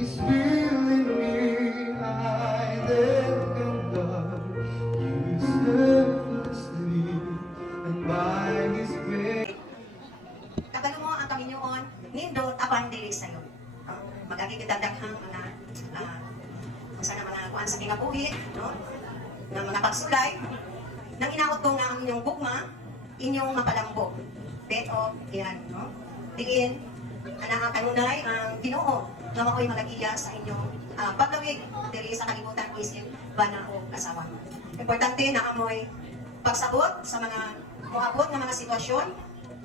is filling me. I then can love you selflessly, and by His grace. Kabalo mo ang Panginoon, nindot apan diri sayo. Magagigidadaghang mga kung saan mga kuan sa kinabuhi, no? Ng mga pagsulay. Nang inaot ko nga ang inyong bugma, inyong mapalambog. Pero, yan, no? Diin, ang kanunay, ang Ginoo, na mako'y malagiya sa inyong paglawig diri sa kalibutan isip bana o kasawa. Importante na amoy pagsabot sa mga moabot na mga sitwasyon,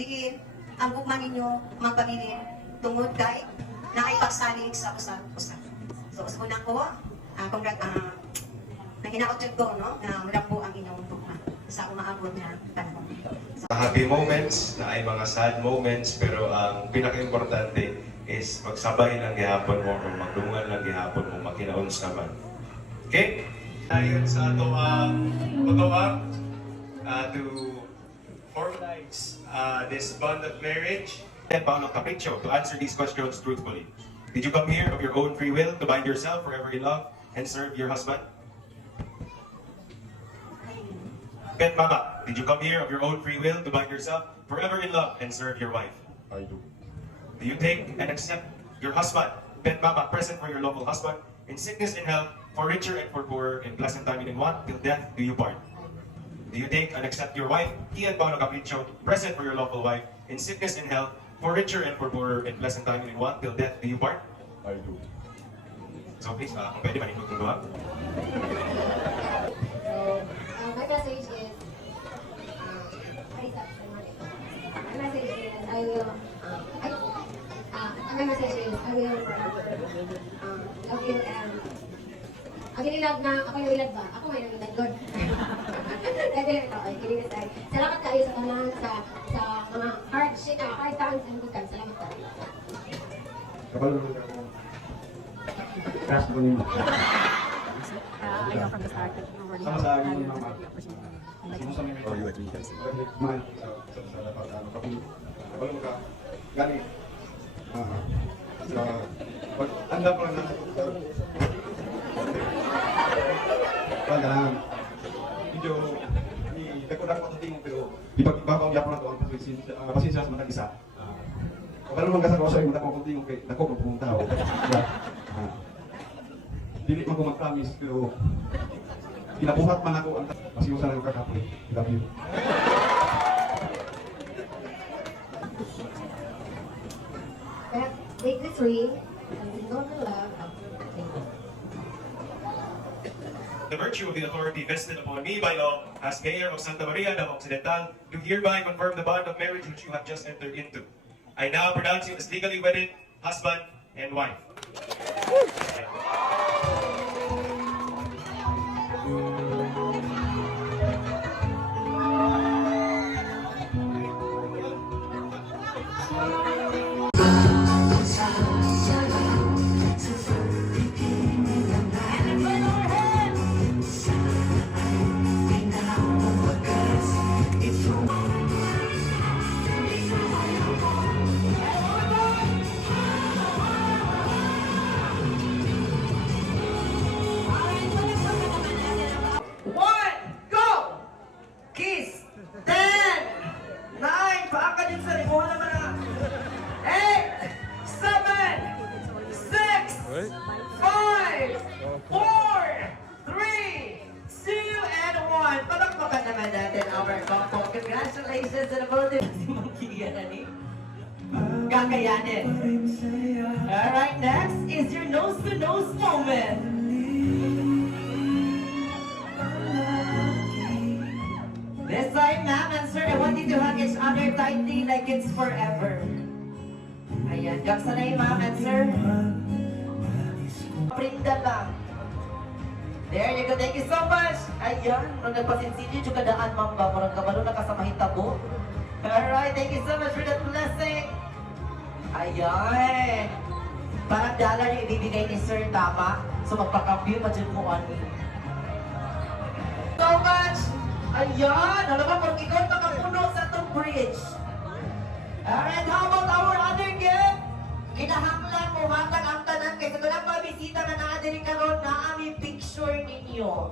diin, ang bugma ninyo magpabilin tungod kay na ay pagsalig sa usap-usap. So, una ko, na hinaot ko, no, na malambo ang inyong bugma sa umaabot na panahon. So, Happy moments na ay mga sad moments, pero ang pinaka-importante is magsabay lang gihapon mo o magdungan lang gihapon mo, makinaons naman. Okay? Ayon sa ato pag-up to formalize this bond of marriage. And Paolo Capriccio to answer these questions truthfully. Did you come here of your own free will to bind yourself forever in love and serve your husband? Ben Mama, did you come here of your own free will to bind yourself forever in love and serve your wife? I do. Do you take and accept your husband, Ben Mama, present for your lawful husband, in sickness and health, for richer and for poorer, in pleasant time and in want, till death do you part? Do you take and accept your wife, Kian Paolo Capriccio, present for your lawful wife, in sickness and health, for richer and for poorer, in pleasant time and in want, till death do you part? I do. So please, kung pwede manimog kong gawa. My message is, I will love you and Agililad na, ako yung ilad ba? Ako may nangilad, God. Salamat kayo sa tanan, sa mga hardship, hard times and good times. Salamat kayo. Kapal naman ka ako. Crash ko nimo. I know from the start that you already Sama sa akin yung mga like, sa mga you agree guys? man sa dapat kapal mo ka gani sa pag anda pa na lang medyo dako-dako sa tingin pero di pagbabaw yapon na to ang pasensya sa mga isa kapal mo ka sa grocery mo dako konting kay dako mo pung tao dili man ko mag-promise pero kinabuhat man ako ang pasiusan ng kakapoy. Love you. Take this ring and go to love. The virtue of the authority vested upon me by law as Mayor of Santa Maria del Occidental do hereby confirm the bond of marriage which you have just entered into. I now pronounce you as legally wedded husband and wife. Congratulations to the both of you. Kakayanin. Alright, next is your nose-to-nose moment. This time, ma'am and sir, I want you to hug each other tightly like it's forever. Ayan, kaksanay, ma'am and sir. Prinda lang. There you go, thank you so much. Ayan, nung nagpasinsinyo yung kadaan, ma'am ba? Parang kabalo na kasamahitabo. Alright, thank you so much for that blessing. Ayan. Parang dollar yung ibibigay ni sir, tama? So magpakambyo pa dyan mo, ani. So much. Ayan, alam mo, parang ikaw nakapuno sa itong bridge. Alright, how about our other gift? Kinahanglan mo, matag ang tanan, kaysa ko lang ninyo.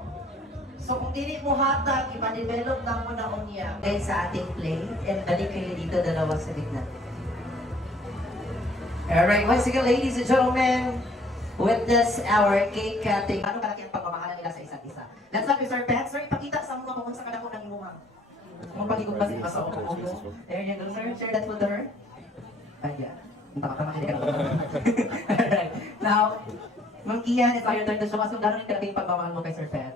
So kung dili mo hatag, ipa-develop na mo na unya. Dahil sa ating play, and balik kayo dito dalawa sa gitna. Alright, once again, ladies and gentlemen, witness our cake cutting. Ano kalaki ang pagmamahalan nila sa isa't isa? Let's have Sir Pat. Sir, ipakita sa mga kung sa kadako ng imuha. Kung pagiging basit pa sa ulo. There you go, sir. Share that food to her. Ayan. Hindi ka Alright. Now, Ma'am Kian, it's your turn to show us kung gano'n yung kalaki yung pagmamahal mo kay Sir Pat.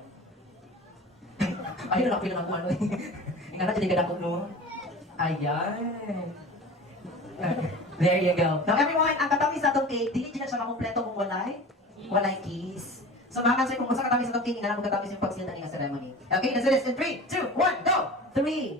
Ayun na, pila na kung ano eh. Ingatan na, hindi ka dako, no? Ayan. There you go. Now everyone, ang katamis sa itong cake, dili na siya makumpleto kung walay kiss. So mga sir, kung sa katamis sa itong cake, nga na katamis yung pagsilda ng ceremony. Okay, let's do this in 3, 2, 1, go! 3,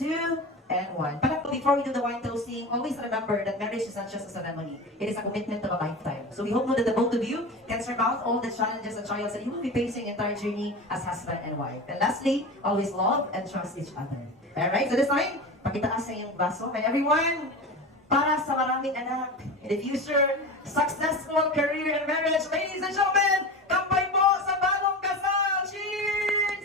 2, and 1. But before we do the wine toasting, always remember that marriage is not just a ceremony. It is a commitment of a lifetime. So we hope that the both of you can surmount all the challenges and trials that you will be facing entire journey as husband and wife. And lastly, always love and trust each other. Alright, so this time, pakitaas sa iyong baso. And everyone, para sa maraming anak in the future, successful career and marriage, ladies and gentlemen, kampay po sa bagong kasal! Cheers!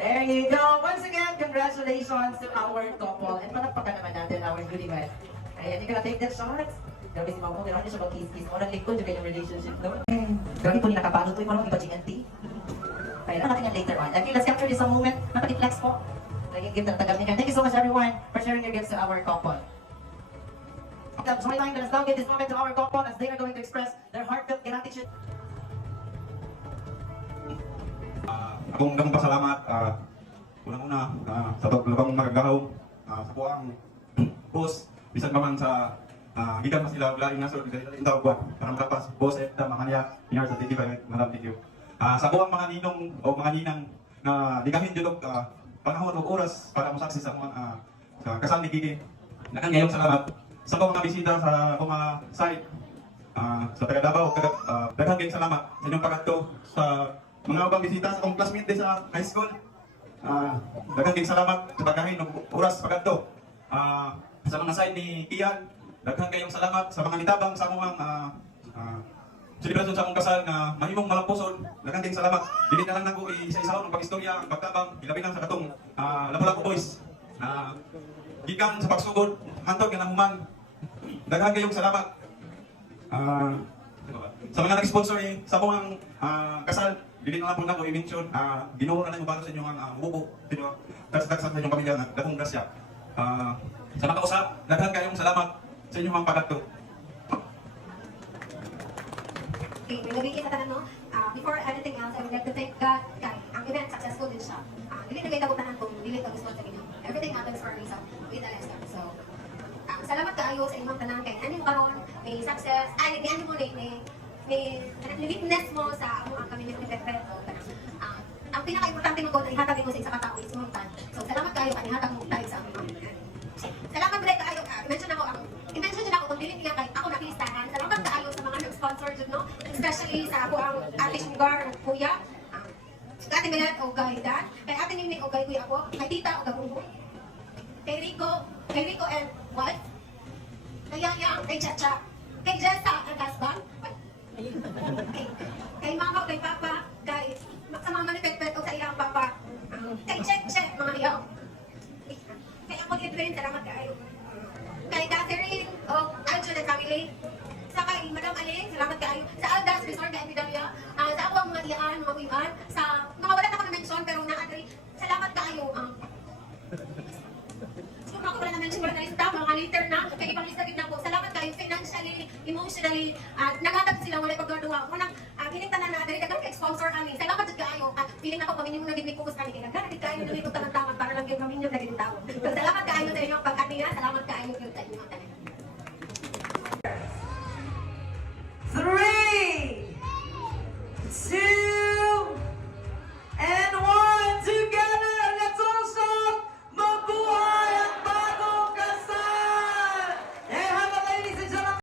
There you go. Once again, congratulations to our couple. And palakpakan naman natin our newlywed. Ayan, you gonna take that shot? Grabe si Mamo, gano'n niya siya mag-kiss-kiss. Unang likod yung kanyang relationship, no? Grabe po niya nakapalo to. Yung mga iba-chinganti. Kaya natin yan later on. Okay, let's capture this moment. Napag-flex po. Naging gift na tagam niya. Thank you so much everyone for sharing your gifts to our couple. Join line, let us now give this moment to our couple as they are going to express their heartfelt gratitude. Akong damang pasalamat, unang-una, sa labang magagaw, sa buwang boss, bisan pa man sa gikan mas sila, laing nasod, yung tawag ko, karang kapas, boss, mga niya, pinyar sa TV, malam thank you. Sa buwang mga ninong o mga ninang na di kami dulog, panahon o oras para masaksis sa mga sa kasal ni Kiki. Nakan ngayong salamat sa mga bisita sa mga site, sa taga Davao, daghang kayong salamat sa inyong pagkadto sa mga ubang bisita sa akong classmate din sa high school. Daghang kayong salamat sa pagkain ng oras pagkadto. Sa mga side ni Kian, daghang kayong salamat sa mga nitabang sa among selebrasyon sa akong kasal na mahimong malampuson. Daghang kayong salamat. Dili na lang nako isa-isaon ng pag-istorya, pagtabang, ilabi lang sa katong Lapu-Lapu Boys. Gikan sa pagsugod, hantod nga nahuman. Daghang kayong salamat. Sa mga nag-sponsor sa akong kasal, dili na lang po na ko i-mention, Ginoo na lang yung balo sa inyong bubo, sa inyong pamilya, dakong grasya. Sa nakausap, daghang kayong salamat sa inyong mga pagkadto. Okay, may nabigay sa tanan, no? Before anything else, I would like to thank God kay ang event successful din siya. Dili na kayo tagutan kung dili ka gusto sa inyo. Everything happens for a reason. With the lesson. So, salamat kaayo sa inyong tanan kay ano karon may success. Ay, ano mo may witness mo sa ang kami ni Pepe. Ang pinaka-importante mo ko ay hatagin mo sa isa ka tao is mo. So, salamat kaayo kay hatag mo tayo sa aming. Salamat ulit kaayo. I-mention din ako kung dili niya kay ako nakistahan. Salamat kaayo sa mga nag-sponsor dun, no? Especially sa ako ang Ate Shingar, Kuya. Ate Melat o Gaydan. Kay Ate Nini o Gay Kuya ako. Kay Tita o Gabungo. Kay Rico and wife. Kay Yang, kay Chacha. Kay Jessa, ang husband. Kay Mama, kay Papa. Kay sa mama ni Pet o sa iyang Papa. Kay Che, mga iyaw. Kay ako din, salamat kayo. Kay Catherine o Aljo and family. Sa kay Madam Aling, salamat kayo. Sa Aldas Resort na Epidemia. Sa ako ang mga iyaan, mga wiman. Sa mga wala na ako na-mention pero na-agree. Salamat kayo. Siguro ako wala na-mention, wala na-lista, mga later na. Kaya ibang lista rin na po. Salamat kayo financially, emotionally. Naghatag sila wala pagduwa-duwa. Munang ginintanan na, dali dagang sponsor kami. Salamat dyan kayo. Feeling ako kami yung naging may focus kami. Kaya naging kayo nung ito tanang para lang yung kami yung naging tao. So salamat kayo sa inyong pagkatiya. Salamat kayo yung sa inyong tanan. 3, 2,